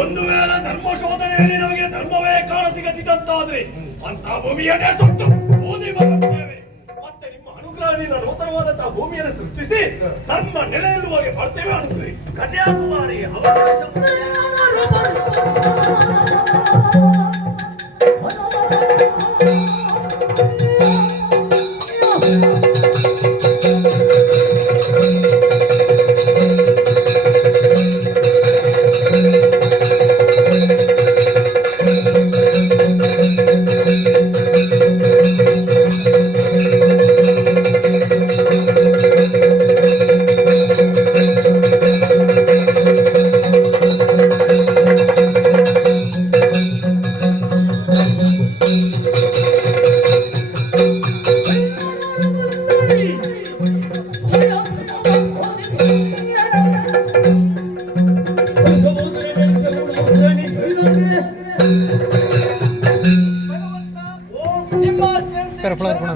ಒಂದು ವೇಳೆ ಧರ್ಮ ಶೋಧನೆಯಲ್ಲಿ ನಮಗೆ ಧರ್ಮವೇ ಕಾಣಸಿಗದಿದ್ದಂತಾದ್ರೆ ಅಂತ ಭೂಮಿಯನ್ನೇ ಸುಟ್ಟು ಬೂದಿ ಮಾಡುತ್ತೇವೆ. ಮತ್ತೆ ನಿಮ್ಮ ಅನುಗ್ರಹದಿಂದ ನೂತನವಾದಂತಹ ಭೂಮಿಯನ್ನು ಸೃಷ್ಟಿಸಿ ಧರ್ಮ ನೆಲೆಯಿರುವಾಗೆ ಮಾಡ್ತೇವೆ ಅನಿಸ್ತದೆ. ಕನ್ಯಾಕುಮಾರಿ ಅವಕಾಶ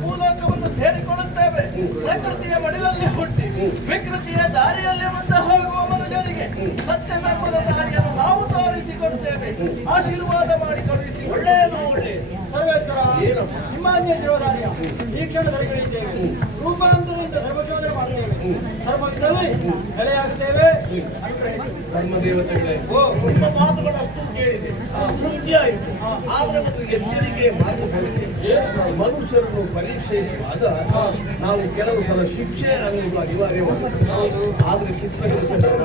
ಮೂಲಕವನ್ನು ಸೇರಿಕೊಳ್ಳುತ್ತೇವೆ. ಪ್ರಕೃತಿಯ ಮಡಿಲಲ್ಲಿ ಹುಟ್ಟಿ ವಿಕೃತಿಯ ದಾರಿಯಲ್ಲಿ ಮುಂದೆ ಹೋಗುವ ಮನುಜರಿಗೆ ಸತ್ಯ ಧರ್ಮದ ದಾರಿಯನ್ನು ನಾವು ತೋರಿಸಿಕೊಡ್ತೇವೆ. ಆಶೀರ್ವಾದ ಮಾಡಿ ಕಳುಹಿಸಿ. ಒಳ್ಳೆಯದು ಒಳ್ಳೆಯದು. ಸರ್ವೇಶ್ವರ ಹಿಮಾನ್ಯ ಶಿರೋಧಾರ್ಯ ಈ ಕ್ಷಣದಲ್ಲಿ ಇದ್ದೇವೆ. ರೂಪಾಂತರದಿಂದ ಧರ್ಮಶೋಧನೆ ಮಾಡ್ತೇವೆ. ಧರ್ಮದಲ್ಲಿ ನೆಲೆಯಾಗುತ್ತೇವೆ. ಧರ್ಮದೇವತೆಗಳೇ, ನಿಮ್ಮ ಮಾತುಗಳಷ್ಟು ಕೇಳಿದೆ, ತೃಪ್ತಿ ಆಯಿತು. ಆದ್ರೆ ಮತ್ತು ಎಚ್ಚರಿಕೆ ಮಾರ್ಗದಲ್ಲಿ ಮನುಷ್ಯರನ್ನು ಪರೀಕ್ಷಿಸುವಾಗ ನಾವು ಕೆಲವು ಸಲ ಶಿಕ್ಷೆ ಅನ್ನುವುದು ಅನಿವಾರ್ಯವಾಗುತ್ತದೆ. ಆದ್ರೆ ಚಿತ್ರಕಲಿಸಿದಾಗ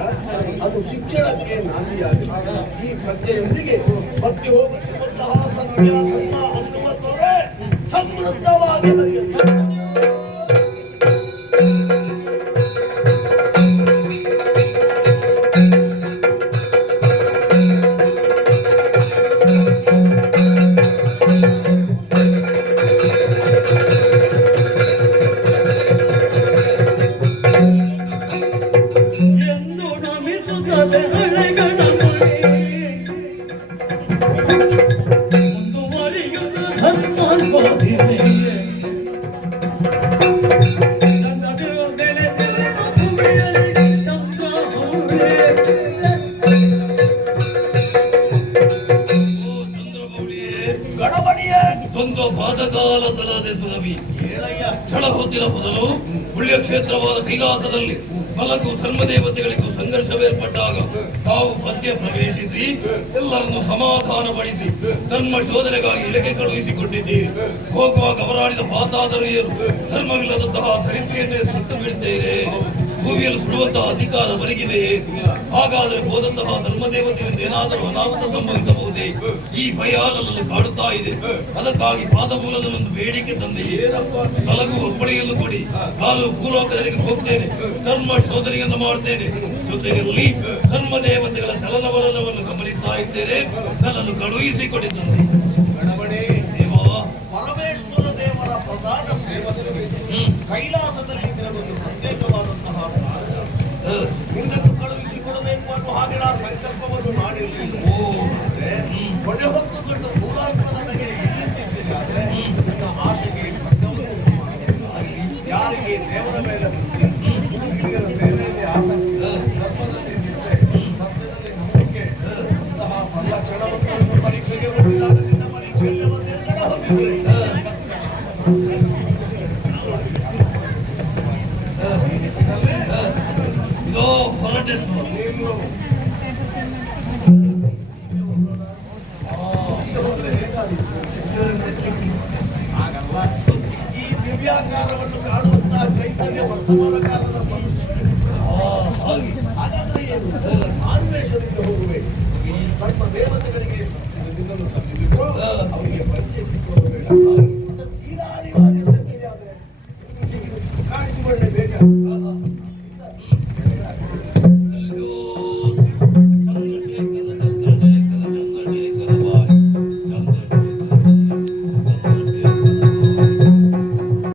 ಅದು ಶಿಕ್ಷಣಕ್ಕೆ ನಾಂದಿಯಾಗಿದೆ. ಈ ಪ್ರಜ್ಞೆಯೊಂದಿಗೆ ಭಕ್ತಿ ಹೋಗುತ್ತಿರುವಂತಹ ಸತ್ಯ ಧರ್ಮ ಅನ್ನುವ ತೊರೆ ಸಮೃದ್ಧವಾಗಿ ಹರಿಯುತ್ತದೆ. ಮೊದಲು ಪುಣ್ಯಕ್ಷೇತ್ರವಾದ ಕೈಲಾಸದಲ್ಲಿ ಬಲಗೂ ಧರ್ಮದೇವತೆಗಳಿಗೂ ಸಂಘರ್ಷವೇರ್ಪಟ್ಟಾಗ ತಾವು ಮಧ್ಯ ಪ್ರವೇಶಿಸಿ ಎಲ್ಲರನ್ನು ಸಮಾಧಾನಪಡಿಸಿ ಧರ್ಮ ಶೋಧನೆಗಾಗಿ ಇಳಗೆ ಕಳುಹಿಸಿಕೊಟ್ಟಿದ್ದೀರಿ. ಹೋಗುವಾಗ ಅವರಾಡಿದ ಮಾತಾದರೂ ಏನು ಧರ್ಮವಿಲ್ಲದಂತಹ ಧರಿತ್ರಿಯನ್ನೇ ಸುಟ್ಟು ಬಿಡುತ್ತೇನೆ. ಭೂಮಿಯಲ್ಲಿ ಸುಡುವಂತಹ ಅಧಿಕಾರ ಬರಿಗಿದೆ. ಹಾಗಾದರೆ ಹೋದಂತಹ ಧರ್ಮದೇವತೆಯಿಂದ ಏನಾದರೂ ಅನಾಹುತ ಸಂಭವಿಸಬಹುದೇ? ಈ ಭಯ ನನ್ನನ್ನು ಕಾಡುತ್ತಾ ಇದೆ. ಅದಕ್ಕಾಗಿ ಪಾದಮೂಲದ ಒಂದು ಬೇಡಿಕೆ ತಂದೆ. ತಲಗು ಒಪ್ಪಣೆಯನ್ನು ಕೊಡಿ. ನಾನು ಭೂಲೋಕದಲ್ಲಿ ಹೋಗ್ತೇನೆ, ಧರ್ಮ ಶೋಧನೆಯನ್ನು ಮಾಡ್ತೇನೆ. ಜೊತೆಯಲ್ಲಿ ಧರ್ಮದೇವತೆಗಳ ಚಲನವಲನವನ್ನು ಗಮನಿಸ್ತಾ ಇದ್ದೇನೆ. ನನ್ನನ್ನು ಕಳುಹಿಸಿಕೊಟ್ಟಿದ್ದಂತೆ. ಪರಮೇಶ್ವರ ದೇವರ ಪ್ರಧಾನ ಸೇವಕರು ಕೈಲಾಸದಲ್ಲಿ ಒಂದು ಪ್ರತ್ಯೇಕವಾದಂತಹ ನಿನ್ನನ್ನು ಕಳುಹಿಸಿಕೊಡಬೇಕು ಅನ್ನೋ ಹಾಗೆ ನಾ ಸಂಕಲ್ಪವನ್ನು ಮಾಡಿರಲಿಲ್ಲ. ಕೊನೆ ಹೊತ್ತು ದೊಡ್ಡ ಭೂಲೋಕದ ನನಗೆ ಇಳಿಸಿದ್ದಾರೆ. ನನ್ನ ಆಶೆಗೆ ಯಾರಿಗೆ ದೇವರ ಮೇಲೆ ಹಿರಿಯರ ಸೇವೆಯಲ್ಲಿ ಆಸಕ್ತಿ, ಧರ್ಮದಲ್ಲಿ ನಿಷ್ಠೆ, ಸತ್ಯದಲ್ಲಿ ನಂಬಿಕೆ ಅಂತಹ ಸಲ್ಲ ಕ್ಷಣವಂತರನ್ನು ಪರೀಕ್ಷೆಗೆ ಬಂದಿದಾಗ ನಿನ್ನ ಪರೀಕ್ಷೆಯಲ್ಲಿ ಒಂದು ನಿರ್ಗಣ ಹೊಂದಿದ್ರೆ ಈ ದಿವ್ಯಾಕಾರವನ್ನು ಕಾಣುವಂತಹ ಚೈತನ್ಯ ವರ್ತಮಾನ ಕಾಲದ ಹಾಗಾದ್ರೆ ಏನು ಆನ್ವೇಷದಿಂದ ಹೋಗಬೇಕು. ಈ ಧರ್ಮ ದೇವತೆಗಳಿಗೆ ನಿನ್ನನ್ನು ಸಲ್ಲಿಸಿದ್ರು ಅವರಿಗೆ ಪರಿಚಯಿಸಿಕೊಳ್ಳಬೇಡ. ಕಾಣಿಸಿಕೊಳ್ಳಲೇಬೇಕಾದ